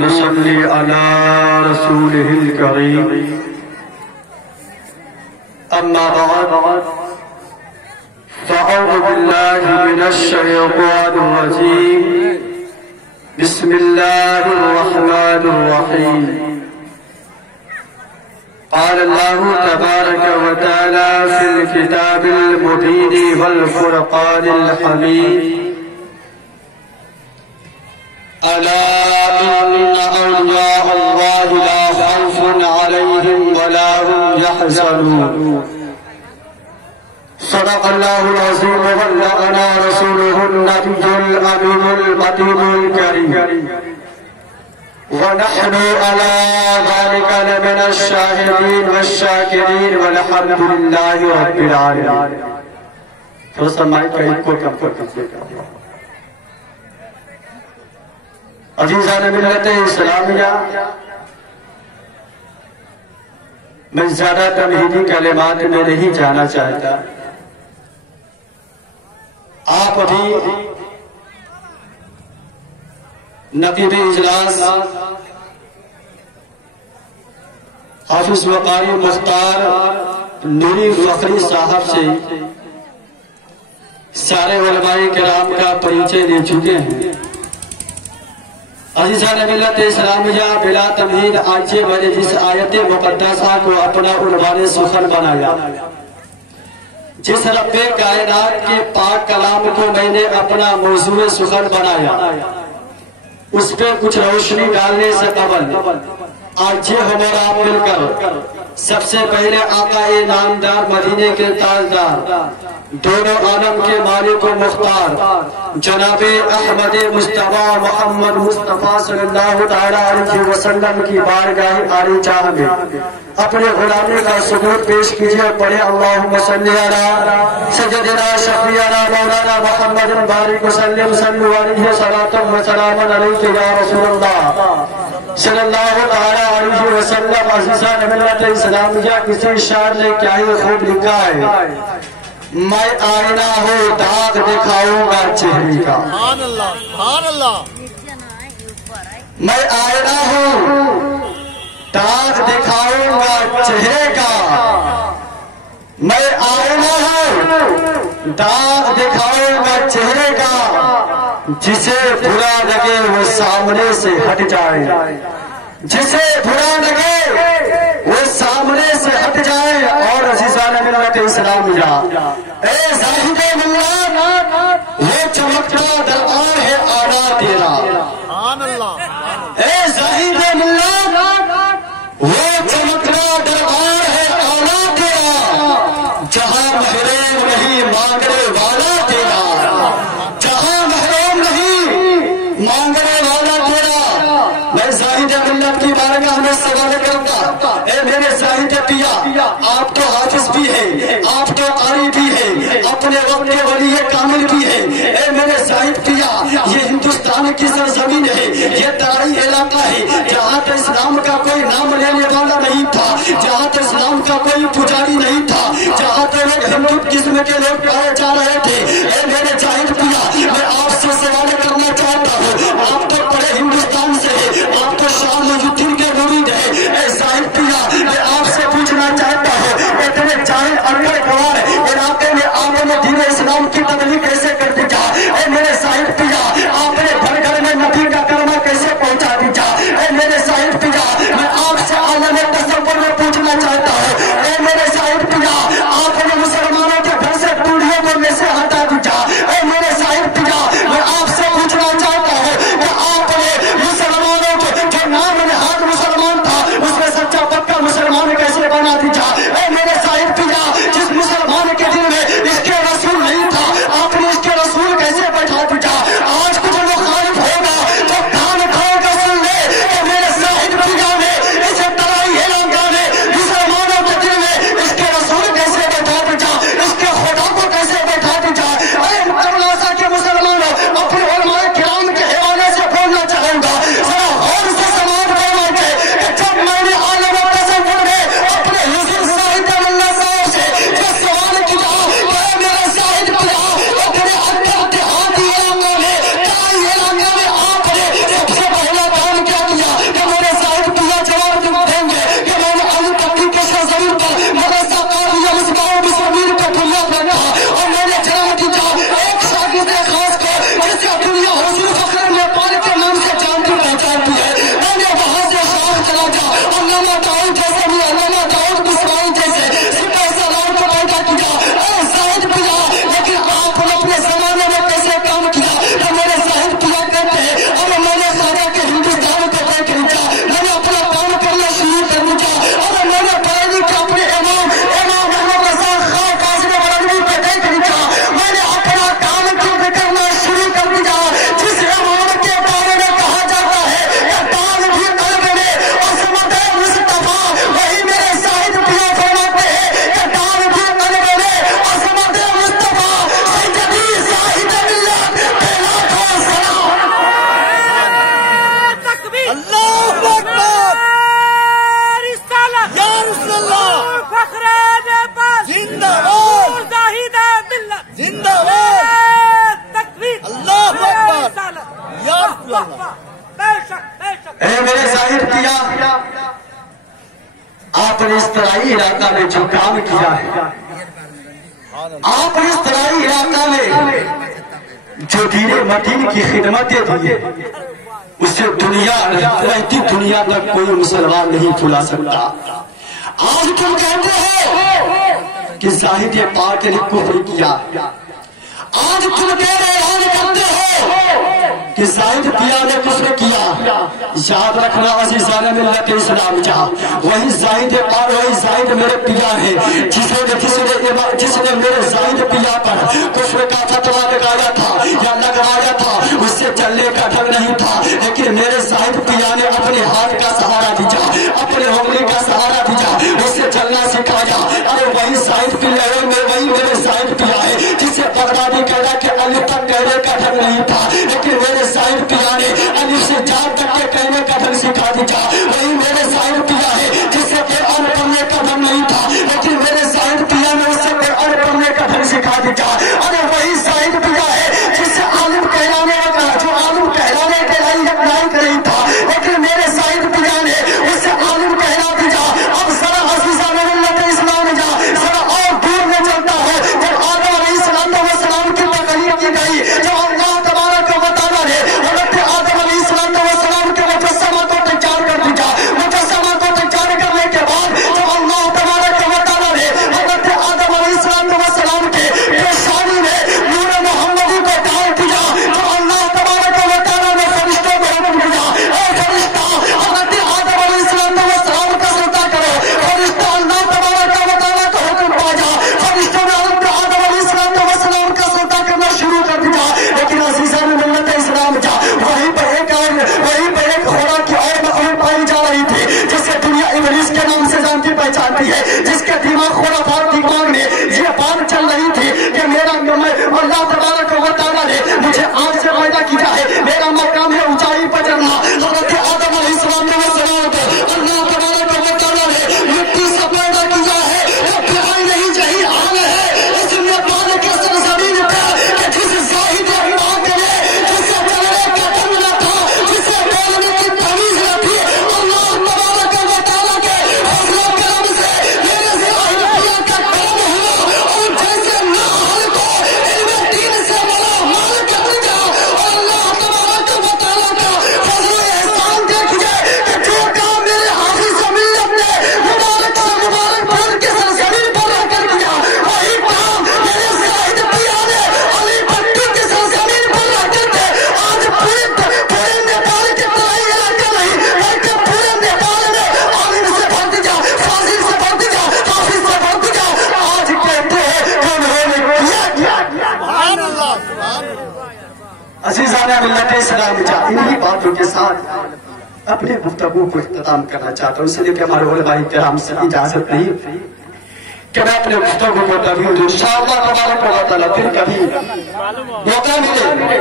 ونصلي على رسوله الكريم أما بعد فأعوذ بالله من الشيطان الرجيم بسم الله الرحمن الرحيم قال الله تبارك وتعالى في الكتاب المبين والفرقان الحميد ألا إن أولياء الله لا خوف عليهم ولا هم يحزنون صدق الله العظيم وبلغنا رسوله النبي الأمين المتين الكريم ونحن على ذلك لمن الشاهدين والشاكرين والحمد لله رب العالمين. فرصة مائک کا ایک کو کم عزیزان ملت اسلامیہ، میں زیادہ تمہیدی کلمات میں نہیں جانا چاہتا. آپ ابھی نقیب اجلاس حافظ وقاری مختار نوری فخری صاحب سے سارے علماء کرام کا پریچے لے چکے ہیں. عزیزان ملت اسلامیہ، بلا تمہید آج میں نے جس آیت مقدسہ کو اپنا عنوان سخن بنایا، جس رب کائنات کے پاک کلام کو میں نے اپنا موضوع سخن بنایا، اس پہ کچھ روشنی ڈالنے سے قبل آج ہمارا مل کر سب سے پہلے آقا نامدار مدینے کے تاجدار دونوں عالم کے مالک و مختار جناب احمد مصطفیٰ محمد مصطفیٰ صلی اللہ علیہ وسلم کی بارگاہ عالی جاہ میں اپنے غلامی کا ثبوت پیش کیجئے. پڑھے اللہم صلی علی سیدنا شفیعنا مولانا محمد بارک وسلم صلی علیہ صلاۃ و سلام علیک یا رسول اللہ صلی اللہ علیہ وسلم. عزیزان ملت اسلامیہ، کسی شاعر نے کیا ہی خوب لکھا ہے، میں آئینہ ہوں داغ دکھاؤں گا چہرے کا. میں آئینہ ہوں داغ دکھاؤں گا چہرے کا. میں آئینہ ہوں داغ دکھاؤں گا چہرے کا. جسے برا لگے وہ سامنے سے ہٹ جائے، جسے برا لگے وہ سامنے سے ہٹ جائے. اور عزیزان ملت اسلامیہ، اے زاہد ملت، وہ چمکتا دربار ہے آنا تیرا. اے زاہد ملت، وہ چمکتا دربار ہے آنا تیرا. جہاں محروم نہیں مانگنے والا تیرا، جہاں محروم نہیں مانگنے والا تیرا. میں زاہد ملت کی بارگاہ میں سوال کرتا، اے میرے زاہد پیا، آپ تو حافظ بھی ہیں، آپ تو قاری بھی ہیں، اپنے وقت کے ولی کامل بھی ہیں. اے میرے زاہد پیا، یہ ہندوستان کی سرزمین ہے، یہ ترائی علاقہ ہے جہاں تک اسلام کا کوئی نام لینے والا نہیں تھا، جہاں تک اسلام کا کوئی پجاری نہیں تھا، جہاں تک لوگ ہندو قسم کے لوگ پائے جا رہے تھے. اے میرے زاہد پیا، میں آپ سے سوال کرنا چاہتا ہوں، آپ تو پڑے ہندوستان سے ہیں، آپ تو شاہ مجھ الدین کے مرید ہیں. اے زاہد پیا، میں آپ سے پوچھنا چاہتا ہوں، اتنے جاہل انپڑھ گوار علاقے میں آپ نے دین اسلام کی تبلیغ کیسے کر دیا؟ اے میرے زاہد پیا، آپ نے گھر گھر میں نبی کا کلمہ کیسے پہنچا دیا؟ اے میرے زاہد پیا، میں آپ سے عالم تصور میں پوچھنا چاہتا ہوں، اے میرے زاہد پیا، آپ نے مسلمانوں کے گھر سے پیڑھیوں کو میں سے ہٹا دیا. اے میرے اے میرے ظاہر کیا آپ نے اس طرحی علاقہ میں جو کام کیا ہے، آپ نے اس طرحی علاقہ میں جو دین مدین کی خدمتیں دی ہے، اسے دنیا رہتی دنیا تک کوئی مسلمان نہیں بھلا سکتا۔ آج تم کہتے ہو کہ زاہد پاک نے کفر کیا، آج تم کہہ رہے اعلان کرتے ہو کہ زاہد پیا نے کفر کیا۔ یاد رکھنا عزیزان ملت اسلام جا، وہی زاہد پاک، وہی زاہد میرے پیا ہے جس نے میرے زاہد پیا پر کفر کا فتویٰ لگایا تھا یا لگوایا تھا، اس سے چلنے کا ڈھنگ نہیں تھا، لیکن میرے زاہد پیا نے اپنے ہاتھ کا سہارا دیا، اپنے انگلی کا سہارا دیا، اسے چلنا سکھایا۔ ارے وہی زاہد پیا ہے، وہی میرے زاہد پیا ہے جسے بغدادی کہا کہ علی تک کہنے کا ڈھنگ نہیں تھا، لیکن میرے زاہد پیا نے علی سے جان تک کے کہنے کا ڈھنگ سکھا دیا۔ وہی میرے زاہد پیا ہے جسے قرآن پڑھنے کا ڈھنگ نہیں تھا، لیکن میرے زاہد پیا نے اسے قرآن پڑھنے کا ڈھنگ سکھا دیا۔ ارے وہی زاہد پیا ہے جسے عالم کہلانے کا، جو عالم کہلانے کے لائق نہیں تھا، لیکن میرے زاہد پیا نے اسے عالم کہلا دیا۔ اب ذرا عزیزان ملت اسلام جا، ذرا اور دور میں چلتا ہے، جب آدم علیہ السلام کی تخلیق کی گئی، جو اللہ تبارک و تعالیٰ نے حضرت آدم علیہ السلام کے مجسمہ کو تیار کر دیا۔ مجسمہ کو تیار کرنے کے بعد جب اللہ تبارک و تعالیٰ نے حضرت آدم علیہ السلام کے پیشانی میں نور محمدی کو ڈال دیا، تو اللہ تبارک و تعالیٰ نے فرشتوں کو حکم دیا، اے فرشتہ حضرت آدم علیہ السلام کا سجدہ کرو۔ فرشتہ اللہ تبارک و تعالیٰ کا حکم پایا، فرشتوں نے حضرت آدم علیہ السلام کا سجدہ کرنا شروع کر دیا۔ لیکن عزیزان ملت اسلام جا، وہیں پہ ایک خوراک کی اور مخلوق پائی جا رہی تھی جسے دنیا ابلیس کے نام سے جانتی پہچانتی ہے، جس کے دماغ خرافات دماغ میں یہ بات چل رہی تھی کہ میرا اللہ تبارک و تعالیٰ نے مجھے آگ سے پیدا کیا ہے، میرا مقام ہے اونچائی پر چڑھنا۔ حضرت آدم علیہ السلام کو اللہ تبارک و تعالیٰ نے مٹی سے پیدا کیا ہے، انتہائی نہیں جہی حال ہے اس میں پانی کے سرزمین پہ کہ جس زاہد پاک نے، جسے چلنے کا ڈھنگ نہ تھا، جسے بولنے کی تمیز نہ تھی، اللہ تبارک و تعالیٰ کے فضل و کرم سے میرے زاہد پیا کا کرم ہوا، اور جیسے ناحل کو علم دین سے مال کر دیا، اور اللہ تبارک و تعالیٰ کا فضل و احسان دیکھیے کہ جو کام میرے حافظ ملت نے مبارک سے مبارک پھول کے سرزمین پر رہ کر کیا، وہی کام میرے زاہد پیا نے علی پٹی کی سرزمین پر رہ کر کے آج پورے نیپال کے ترائی علاقہ نہیں بلکہ پورے نیپال میں عالم سے بھر دیا، فاضل سے بھر دیا، حافظ سے بھر دیا۔ آج کہتے ہیں کہ انہوں نے کیا۔ عزیزان ملت اسلام جا، انہی باتوں کے ساتھ اپنے گفتگو کو اختتام کرنا چاہتا ہوں، اس لیے کہ ہمارے علماء کرام سے اجازت نہیں کہ میں اپنے گفتگو کو طویل دوں۔ انشاءاللہ تبارک و تعالیٰ پھر کبھی موقع ملے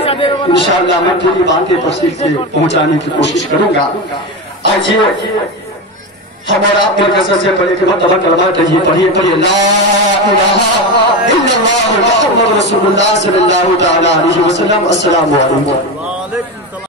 انشاءاللہ میں پوری باتیں تفصیل سے پہنچانے کی کوشش کروں گا۔ آئیے ہم اور آپ مل کر سے پڑھے کہ مرتبہ کلمہ کہیے، پڑھیے لا الہ الا اللہ محمد رسول اللہ صلی اللہ تعالیٰ علیہ وسلم۔ السلام علیکم۔